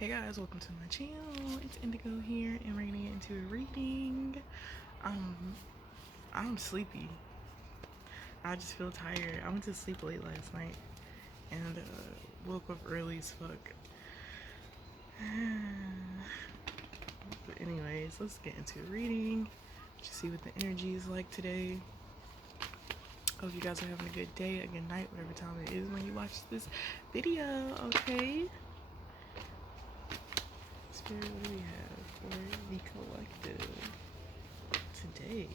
Hey guys, welcome to my channel. It's Indigo here, and we're gonna get into a reading. I'm sleepy. I just feel tired. I went to sleep late last night and woke up early as fuck. But anyways, let's get into a reading. Just see what the energy is like today. Hope you guys are having a good day, a good night, whatever time it is when you watch this video. Okay. Spirit, what do we have for the collective today?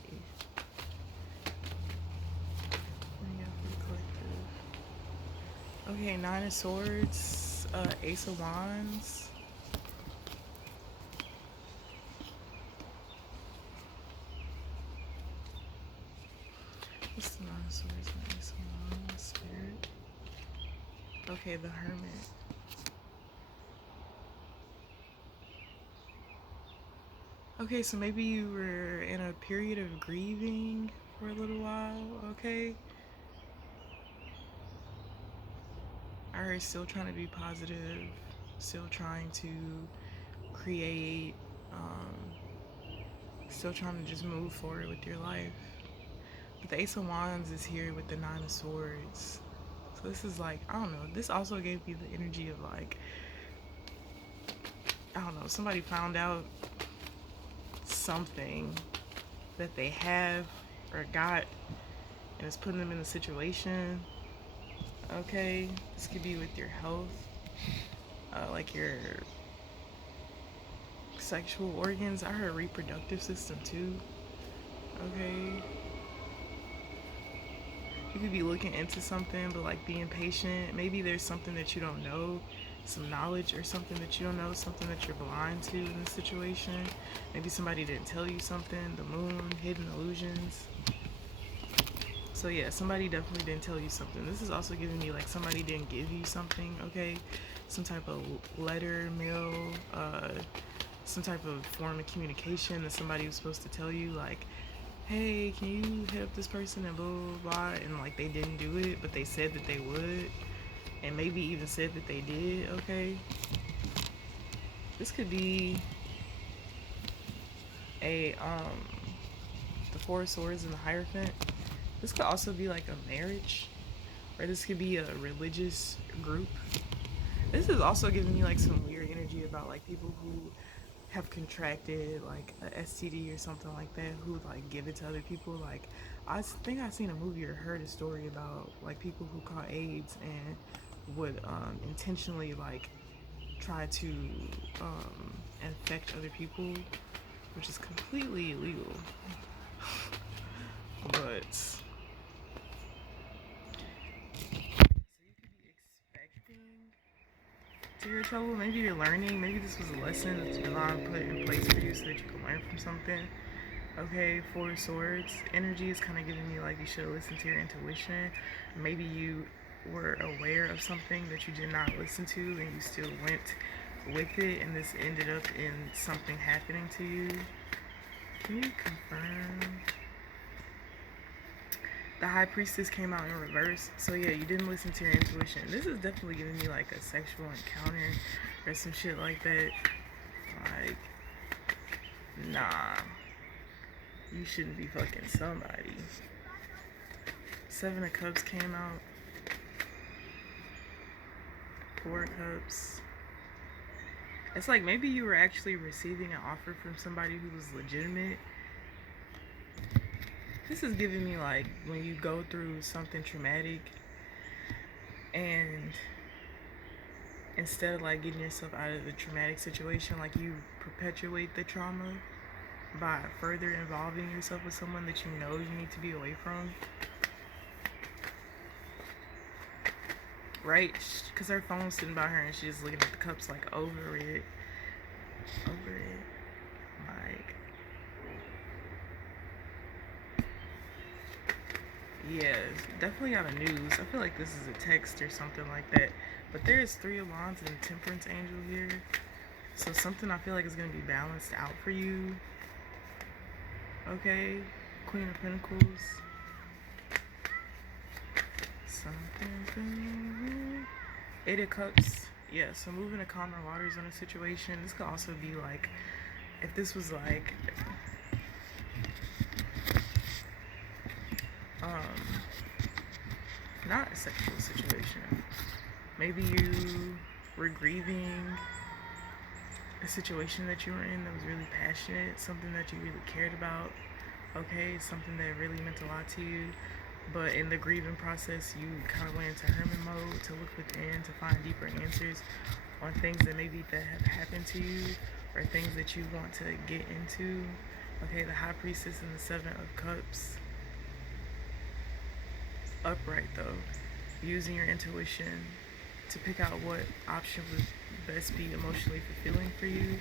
What do we got for the collective? Okay, Nine of Swords, Ace of Wands. What's the Nine of Swords and Ace of Wands? Spirit. Okay, the Hermit. Okay, so maybe you were in a period of grieving for a little while, okay? Alright, still trying to be positive, still trying to create, still trying to just move forward with your life. But the Ace of Wands is here with the Nine of Swords. So this is like, I don't know, this also gave me the energy of like, I don't know, somebody found out something that they have or got and it's putting them in a situation. Okay, this could be with your health, like your sexual organs. I heard reproductive system too. Okay, you could be looking into something but like being patient. Maybe there's something that you don't know, some knowledge or something that you don't know, something that you're blind to in this situation. Maybe somebody didn't tell you something. The moon, hidden illusions. So yeah, somebody definitely didn't tell you something. This is also giving me like somebody didn't give you something, okay? Some type of letter, mail, some type of form of communication that somebody was supposed to tell you, like, hey, can you hit up this person and blah, blah, blah, and like they didn't do it, but they said that they would, and maybe even said that they did, okay? This could be a, the Four of Swords and the Hierophant. This could also be like a marriage, or this could be a religious group. This is also giving me like some weird energy about like people who have contracted like a STD or something like that, who like give it to other people. Like I think I seen a movie or heard a story about like people who caught AIDS and would intentionally like try to infect other people, which is completely illegal. But so you could be expecting to hear trouble. Maybe you're learning. Maybe this was a lesson that the divine put in place for you so that you can learn from something. Okay, Four of Swords energy is kind of giving me like you should listen to your intuition. Maybe you were aware of something that you did not listen to and you still went with it, and this ended up in something happening to you. Can you confirm? The High Priestess came out in reverse. So yeah, you didn't listen to your intuition. This is definitely giving me like a sexual encounter or some shit like that. Like, nah, you shouldn't be fucking somebody. Seven of Cups came out. Four of Cups. It's like maybe you were actually receiving an offer from somebody who was legitimate. This is giving me like when you go through something traumatic and instead of like getting yourself out of the traumatic situation, like you perpetuate the trauma by further involving yourself with someone that you know you need to be away from. Right? Because her phone's sitting by her and she's looking at the cups like over it. Over it. Like, yeah, definitely got a news. I feel like this is a text or something like that. But there's Three of Wands and Temperance Angel here. So something I feel like is going to be balanced out for you. Okay, Queen of Pentacles. Something. Eight of Cups. Yeah, so moving to calmer waters on a situation. This could also be like, if this was like, um, not a sexual situation. Maybe you were grieving a situation that you were in that was really passionate, something that you really cared about, okay, something that really meant a lot to you. But in the grieving process, you kind of went into hermit mode to look within to find deeper answers on things that maybe that have happened to you or things that you want to get into. Okay, the High Priestess and the Seven of Cups. Upright though, using your intuition to pick out what option would best be emotionally fulfilling for you.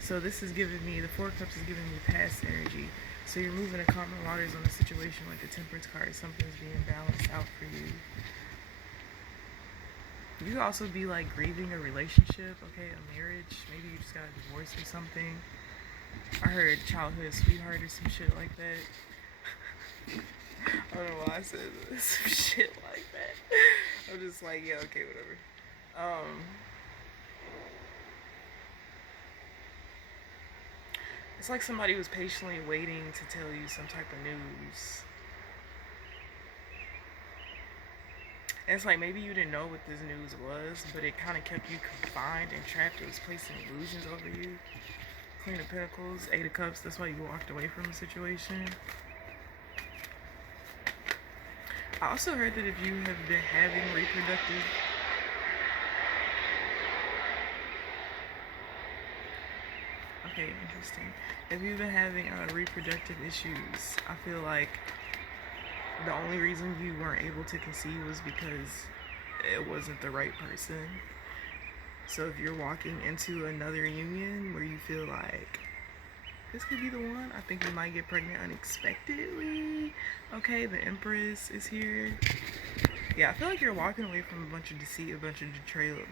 So this is giving me, the Four of Cups is giving me past energy. So you're moving to calmer waters on a situation like the Temperance card. Something's being balanced out for you. You could also be like grieving a relationship, okay, a marriage. Maybe you just got a divorce or something. I heard childhood sweetheart or some shit like that. I don't know why I said some shit like that. I'm just like, yeah, okay, whatever. It's like somebody was patiently waiting to tell you some type of news. And it's like maybe you didn't know what this news was, but it kind of kept you confined and trapped. It was placing illusions over you. Queen of Pentacles, Eight of Cups. That's why you walked away from the situation. I also heard that if you have been having reproductive okay, interesting. If you've been having reproductive issues, I feel like the only reason you weren't able to conceive was because it wasn't the right person. So if you're walking into another union where you feel like this could be the one, I think you might get pregnant unexpectedly. Okay, the Empress is here. Yeah, I feel like you're walking away from a bunch of deceit, a bunch of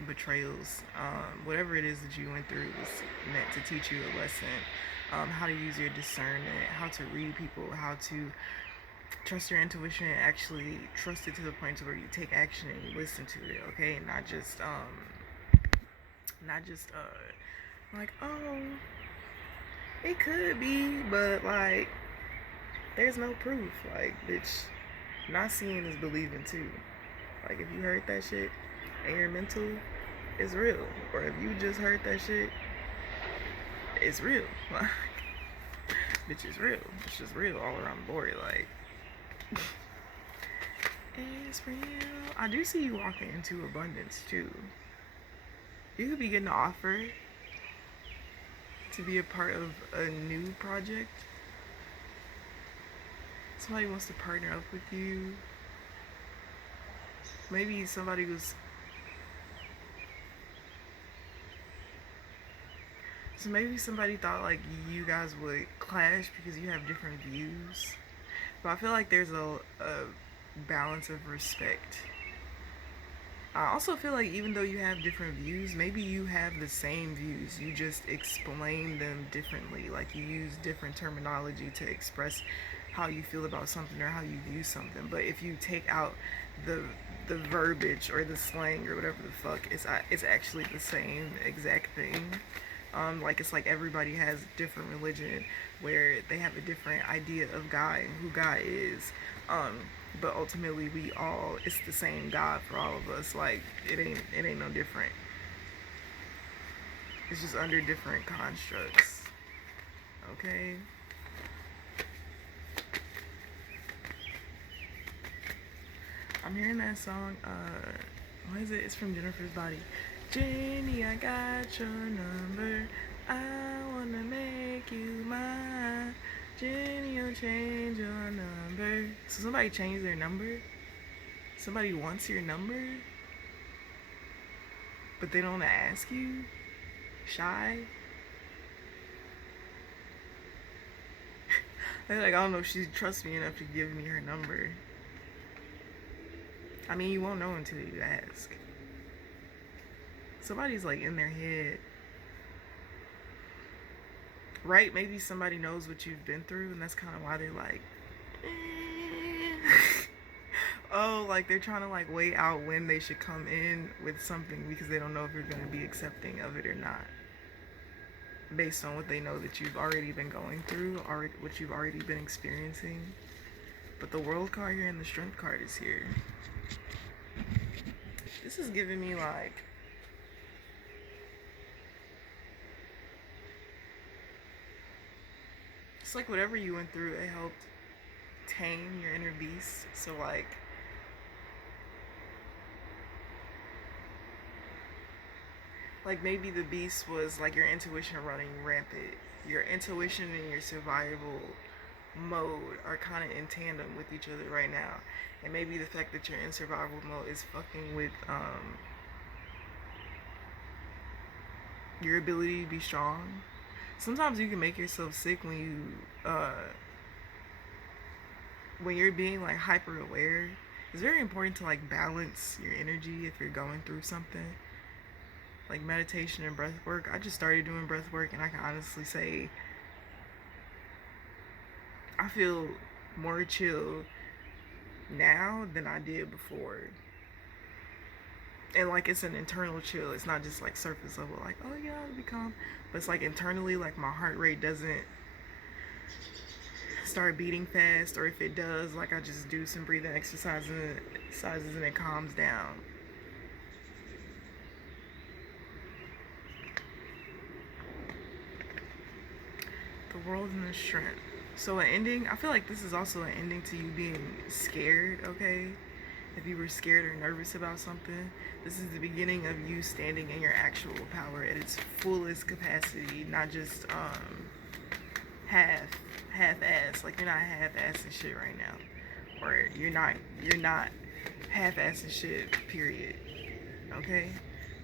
betrayals. Whatever it is that you went through was meant to teach you a lesson. How to use your discernment, how to read people, how to trust your intuition and actually trust it to the point to where you take action and you listen to it, okay? Not just like, oh, it could be, but like there's no proof. Like, bitch, not seeing is believing too. Like, if you heard that shit and your mental is real, or if you just heard that shit, it's real. Like, bitch, it's real. It's just real all around the board. Like, it's real. I do see you walking into abundance too. You could be getting an offer to be a part of a new project. Somebody wants to partner up with you. Maybe somebody was... So maybe somebody thought like you guys would clash because you have different views. But I feel like there's a balance of respect. I also feel like even though you have different views, maybe you have the same views. You just explain them differently. Like you use different terminology to express how you feel about something or how you view something. But if you take out the verbiage or the slang or whatever the fuck, it's actually the same exact thing. Like it's like everybody has different religion where they have a different idea of God and who God is. But ultimately it's the same God for all of us. Like it ain't no different. It's just under different constructs. Okay? I'm hearing that song, what is it? It's from Jennifer's Body. Jenny, I got your number. I wanna make you mine. Jenny, you'll change your number. So somebody changed their number? Somebody wants your number? But they don't ask you? Shy? They're like, I don't know if she trusts me enough to give me her number. I mean, you won't know until you ask. Somebody's like in their head. Right? Maybe somebody knows what you've been through and that's kind of why they're like, Oh, like they're trying to like weigh out when they should come in with something because they don't know if you're going to be accepting of it or not, based on what they know that you've already been going through or what you've already been experiencing. But the world card here and the strength card is here. This is giving me like, it's like whatever you went through, it helped tame your inner beast. So like maybe the beast was like your intuition running rampant. Your intuition and your survival mode are kind of in tandem with each other right now. And maybe the fact that you're in survival mode is fucking with your ability to be strong. Sometimes you can make yourself sick when you're being like hyper aware. It's very important to like balance your energy if you're going through something. Like meditation and breath work. I just started doing breath work and I can honestly say I feel more chill now than I did before. And like it's an internal chill. It's not just like surface level, like, oh yeah, I'll be calm. But it's like internally, like my heart rate doesn't start beating fast, or if it does, like I just do some breathing exercises and it calms down. The world and the strength. So an ending, I feel like this is also an ending to you being scared, okay? If you were scared or nervous about something, this is the beginning of you standing in your actual power at its fullest capacity, not just half-ass. Like you're not half-assing shit right now, or you're not half-assing shit. Period. Okay.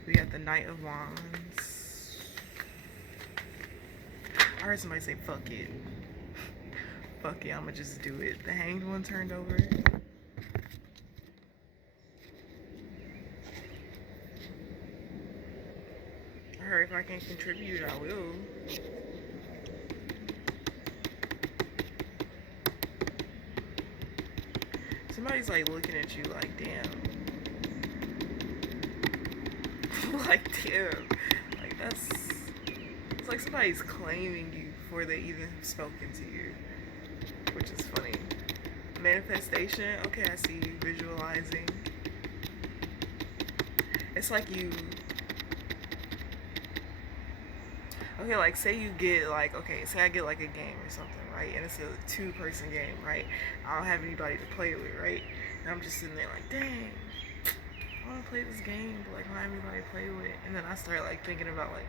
We got the Knight of Wands. I heard somebody say "fuck it." Fuck it, I'ma just do it. The Hanged One turned over. I heard if I can contribute, I will. Somebody's like looking at you like, damn. Like, damn. Like, that's. It's like somebody's claiming you before they even have spoken to you, which is funny. Manifestation, okay, I see you visualizing. It's like you. Okay, like say you get like, okay, say I get like a game or something, right? And it's a 2-person game, right? I don't have anybody to play with, right? And I'm just sitting there like, dang, I want to play this game, but like I don't have anybody to play with. And then I start like thinking about like,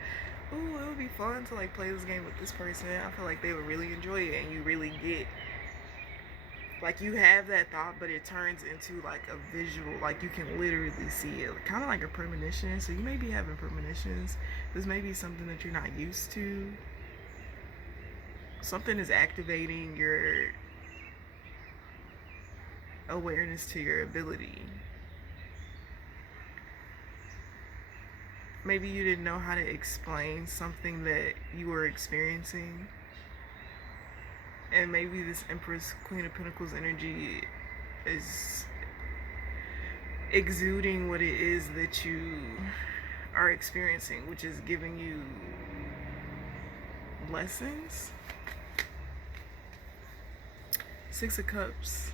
ooh, it would be fun to like play this game with this person. I feel like they would really enjoy it, and you really get like you have that thought, but it turns into like a visual, like you can literally see it, kind of like a premonition. So you may be having premonitions. This may be something that you're not used to. Something is activating your awareness to your ability. Maybe you didn't know how to explain something that you were experiencing. And maybe this Empress, Queen of Pentacles energy is exuding what it is that you are experiencing, which is giving you lessons. 6 of Cups.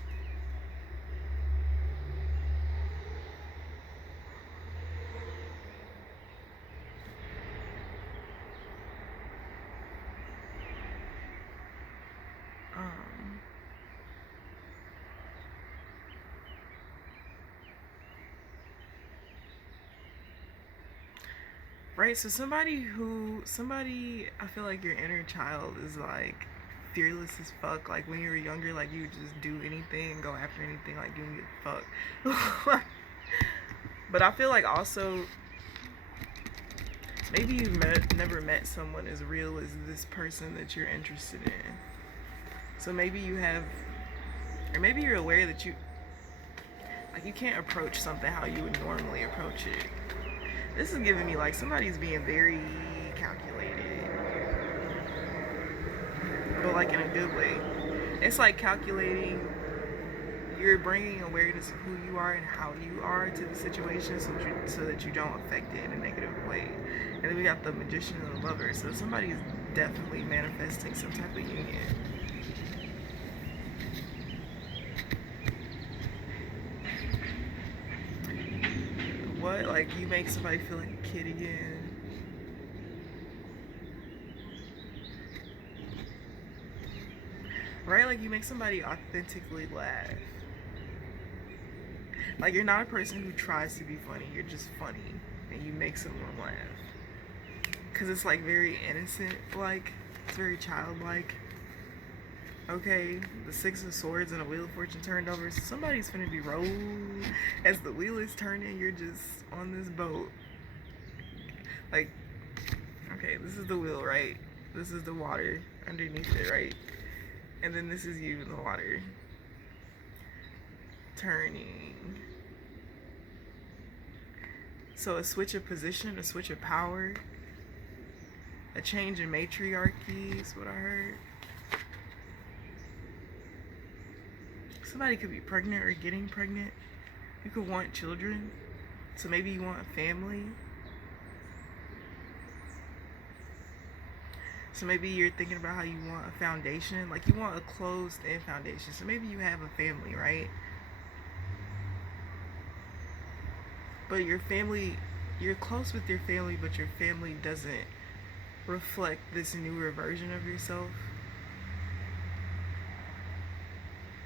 Right, so somebody, I feel like your inner child is like fearless as fuck. Like when you were younger, like you would just do anything, go after anything, like you didn't give a fuck. But I feel like also maybe you've never met someone as real as this person that you're interested in. So maybe you have, or maybe you're aware that you can't approach something how you would normally approach it. This is giving me like somebody's being very calculated, but like in a good way. It's like calculating you're bringing awareness of who you are and how you are to the situation, so that you don't affect it in a negative way. And then we got the magician and the lover. So somebody is definitely manifesting some type of union. What? Like, you make somebody feel like a kid again. Right? Like, you make somebody authentically laugh. Like, you're not a person who tries to be funny. You're just funny. And you make someone laugh. Because it's, like, very innocent. Like, it's very childlike. Okay, the Six of Swords and a Wheel of Fortune turned over. So somebody's finna be rolled. As the wheel is turning, you're just on this boat. Like, okay, this is the wheel, right? This is the water underneath it, right? And then this is you in the water. Turning. So a switch of position, a switch of power, a change in matriarchy is what I heard. Somebody could be pregnant or getting pregnant. You could want children. So maybe you want a family. So maybe you're thinking about how you want a foundation. Like, you want a closed-in foundation. So maybe you have a family, right? But your family, you're close with your family, but your family doesn't reflect this newer version of yourself.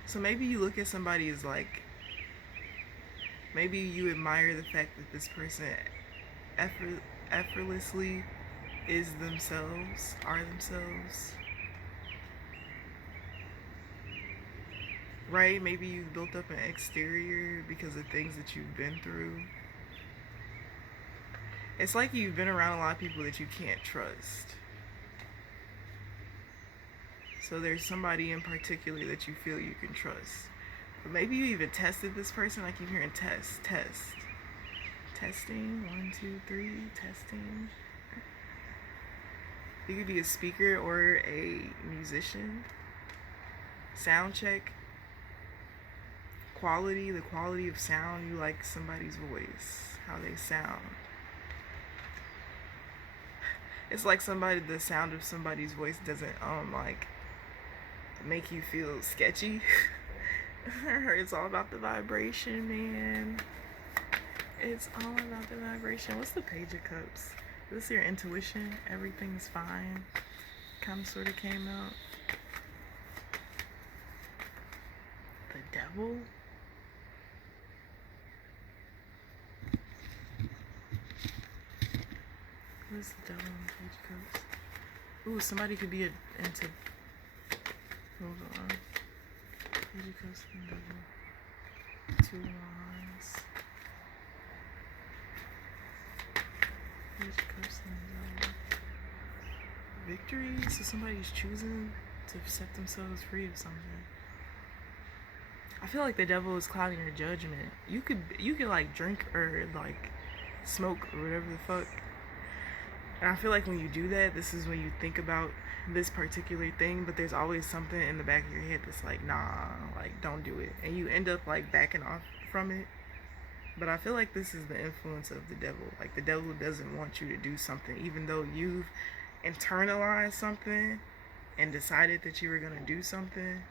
So maybe you look at somebody as like, maybe you admire the fact that this person effortlessly is themselves, are themselves. Right? Maybe you've built up an exterior because of things that you've been through. It's like you've been around a lot of people that you can't trust. So there's somebody in particular that you feel you can trust. But maybe you even tested this person. I keep hearing test. Testing, 1, 2, 3, testing. You could be a speaker or a musician. Sound check. Quality, the quality of sound. You like somebody's voice, how they sound. It's like the sound of somebody's voice doesn't like make you feel sketchy. It's all about the vibration, man. It's all about the vibration. What's the Page of Cups? Is this your intuition? Everything's fine. Kind of sort of came out. The Devil? What's the Devil in the Page of Cups? Ooh, somebody could be into... Hold on. Page of Cups and Devil. 2 Wands. Page of Cups and Devil. Victory? So somebody's choosing to set themselves free of something. I feel like the devil is clouding your judgment. You could like drink or like smoke or whatever the fuck. And I feel like when you do that, this is when you think about this particular thing, but there's always something in the back of your head that's like, nah, like, don't do it. And you end up like backing off from it. But I feel like this is the influence of the devil. Like, the devil doesn't want you to do something, even though you've internalized something and decided that you were going to do something.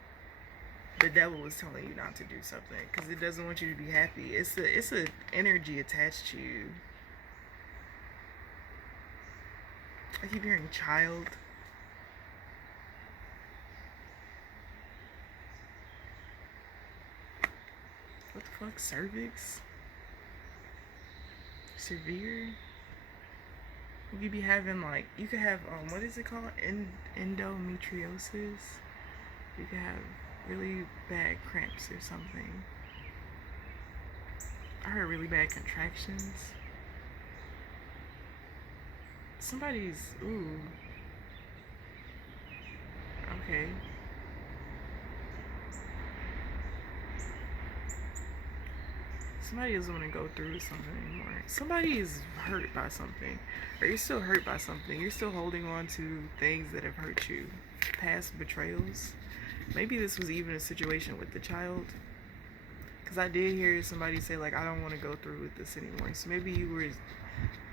The devil was telling you not to do something because it doesn't want you to be happy. It's a energy attached to you. I keep hearing child. What the fuck? Cervix? Severe? You could be having like, you could have, what is it called? Endometriosis? You could have really bad cramps or something. I heard really bad contractions. Somebody's, ooh. Okay. Somebody doesn't want to go through something anymore. Somebody is hurt by something. Or you're still hurt by something. You're still holding on to things that have hurt you. Past betrayals. Maybe this was even a situation with the child. Because I did hear somebody say, like, I don't want to go through with this anymore. So maybe you were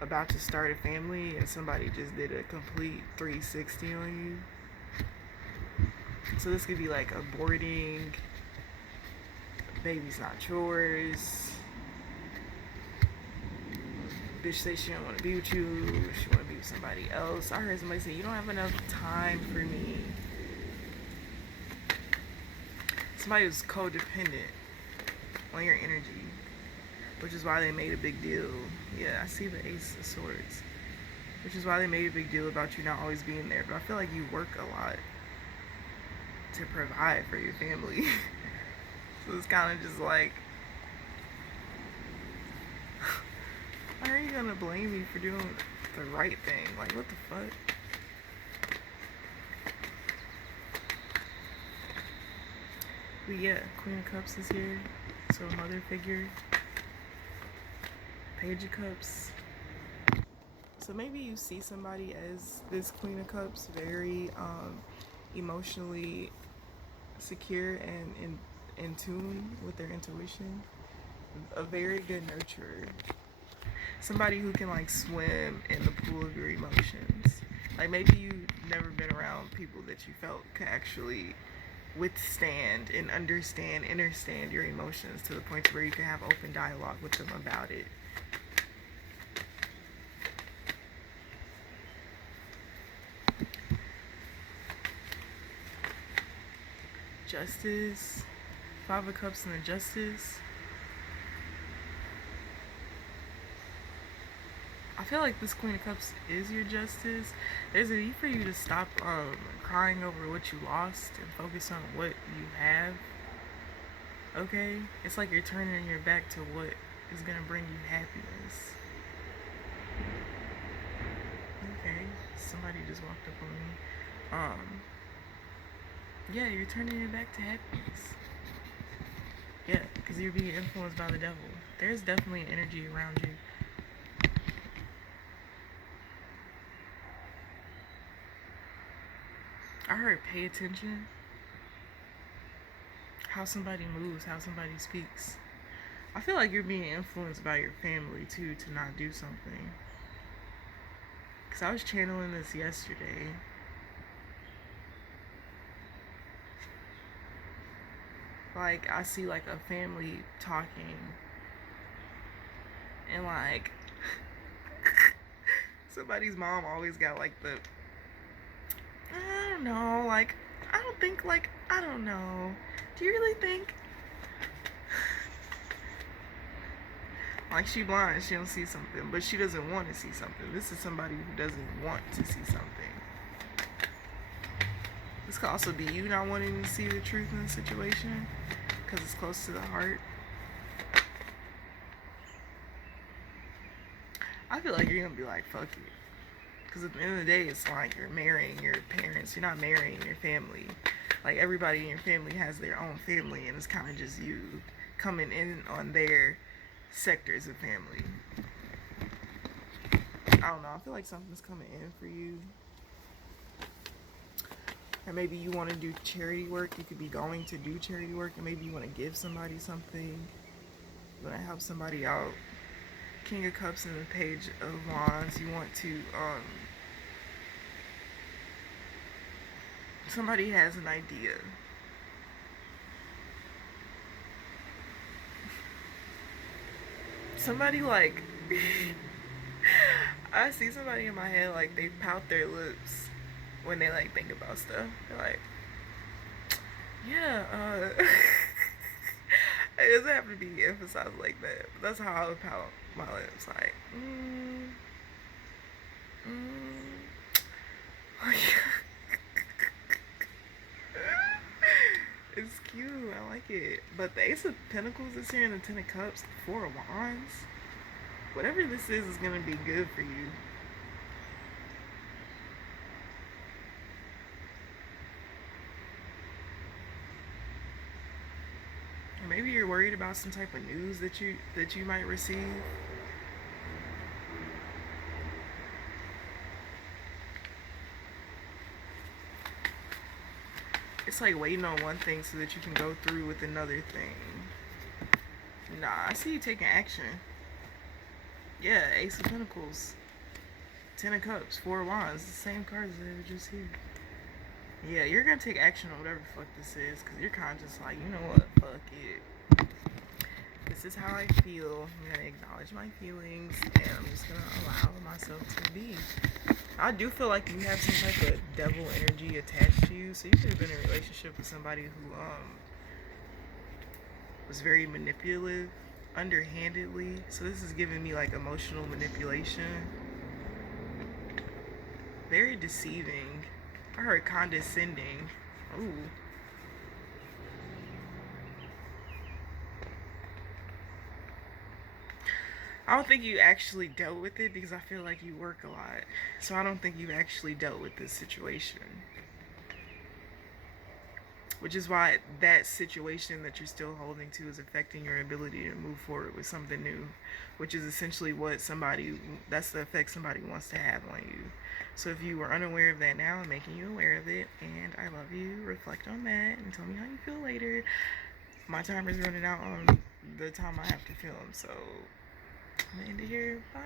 about to start a family and somebody just did a complete 360 on you. So this could be like aborting, baby's not yours, bitch say she don't want to be with you, she want to be with somebody else. I heard somebody say, you don't have enough time for me. Somebody was codependent on your energy, which is why they made a big deal. Yeah, I see the Ace of Swords. Which is why they made a big deal about you not always being there. But I feel like you work a lot to provide for your family. So it's kind of just like, why are you gonna blame me for doing the right thing? Like, what the fuck? But yeah, Queen of Cups is here. So a mother figure. Page of Cups. So maybe you see somebody as this Queen of Cups, very emotionally secure and in tune with their intuition. A very good nurturer. Somebody who can like swim in the pool of your emotions. Like maybe you've never been around people that you felt could actually withstand and understand your emotions to the point where you can have open dialogue with them about it. Justice, Five of Cups and the Justice. I feel like this Queen of Cups is your justice. There's a need for you to stop crying over what you lost and focus on what you have. Okay? It's like you're turning your back to what is gonna bring you happiness. Okay, somebody just walked up on me. Yeah, you're turning your back to happiness. Yeah, because you're being influenced by the devil. There's definitely an energy around you. I heard pay attention. How somebody moves, how somebody speaks. I feel like you're being influenced by your family too to not do something. Because I was channeling this yesterday. Like, I see like a family talking. And like, somebody's mom always got like the, I don't know, like, I don't think, like, I don't know. Do you really think? Like, she blind, she don't see something, but she doesn't want to see something. This is somebody who doesn't want to see something. This could also be you not wanting to see the truth in the situation, because it's close to the heart. I feel like you're gonna be like, fuck it. Because at the end of the day, it's like you're marrying your parents. You're not marrying your family. Like, everybody in your family has their own family, and it's kind of just you coming in on their sectors of family. I don't know. I feel like something's coming in for you. Or maybe you want to do charity work. You could be going to do charity work, and maybe you want to give somebody something. You want to help somebody out. King of Cups and the Page of Wands. You want to, somebody has an idea. Somebody like, I see somebody in my head like they pout their lips when they like think about stuff. They're like, yeah, it doesn't have to be emphasized like that. But that's how I would pout my lips, like, It's cute. I like it. But the Ace of Pentacles is here and the Ten of Cups, Four of Wands. Whatever this is gonna be good for you. Or maybe you're worried about some type of news that you might receive. It's like waiting on one thing so that you can go through with another thing. Nah, I see you taking action. Yeah, Ace of Pentacles, Ten of Cups, Four of Wands, the same cards that were just here. Yeah, you're gonna take action on whatever the fuck this is, because you're kind of just like, you know what, fuck it. This is how I feel. I'm gonna acknowledge my feelings, and I'm just gonna allow myself to be. I do feel like you have some type of devil energy attached to you, so you could have been in a relationship with somebody who was very manipulative, underhandedly. So this is giving me like emotional manipulation. Very deceiving. I heard condescending. Ooh. I don't think you actually dealt with it because I feel like you work a lot. So I don't think you actually dealt with this situation. Which is why that situation that you're still holding to is affecting your ability to move forward with something new, which is essentially that's the effect somebody wants to have on you. So if you were unaware of that now, I'm making you aware of it, and I love you. Reflect on that and tell me how you feel later. My timer's running out on the time I have to film, so I'm gonna end it here. Bye.